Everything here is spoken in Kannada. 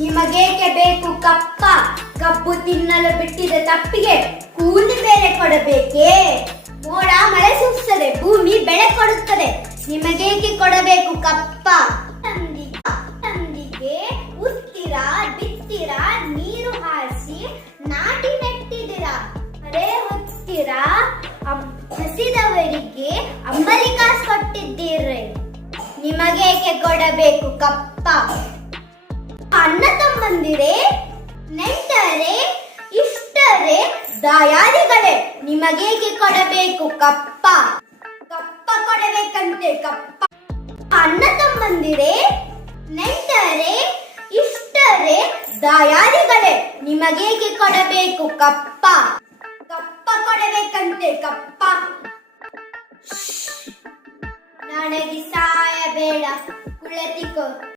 ನಿಮಗೇಕೆ ಬೇಕು ಕಪ್ಪ? ಕಬ್ಬು ತಿನ್ನಲು ಬಿಟ್ಟಿದ ತಪ್ಪಿಗೆ ಕೂಲಿ ಬೇರೆ ಕೊಡಬೇಕೇ? ಮೋಡ ಮಳೆ ಸುರಿಸುತ್ತದೆ, ಭೂಮಿ ಬೆಳೆ ಕೊಡುತ್ತದೆ, ನಿಮಗೇಕೆ ಕೊಡಬೇಕು ಕಪ್ಪ? ತಂದಿಗೆ ಉತ್ತೀರಾ, ಬಿತ್ತೀರಾ, ನೀರು ಹಾಯಿಸಿ ನಾಟಿ ನೆಟ್ಟಿದ್ದೀರಾ, ಅರೆ ಹೊತ್ತೀರಾ, ಹಸಿದವರಿಗೆ ಅಂಬಲಿ ಕಾಸು ಕೊಟ್ಟಿದ್ದೀರಿ, ನಿಮಗೇಕೆ ಕೊಡಬೇಕು ಕಪ್ಪ? ಅಣ್ಣ ತಮ್ಮಂದಿರೇ, ನೆಂಟರೇ, ಇಷ್ಟರೇ, ದಾಯಾದಿಗಳೇ, ನಿಮಗೇಕೆ ಕೊಡಬೇಕು ಕಪ್ಪ? ಕಪ್ಪ ಕೊಡಬೇಕಂತೆ ಕಪ್ಪ. ಅಣ್ಣ ತಮ್ಮಂದಿರೇ, ನೆಂಟರೇ, ಇಷ್ಟರೇ, ದಾಯಾದಿಗಳೇ, ನಿಮಗೇಕೆ ಕೊಡಬೇಕು ಕಪ್ಪ? ಕಪ್ಪ ಕೊಡಬೇಕಂತೆ ಕಪ್ಪ. ನನಗೆ ಸಾಯ ಬೇಡ, ಕುಳಿತಿಕೋ.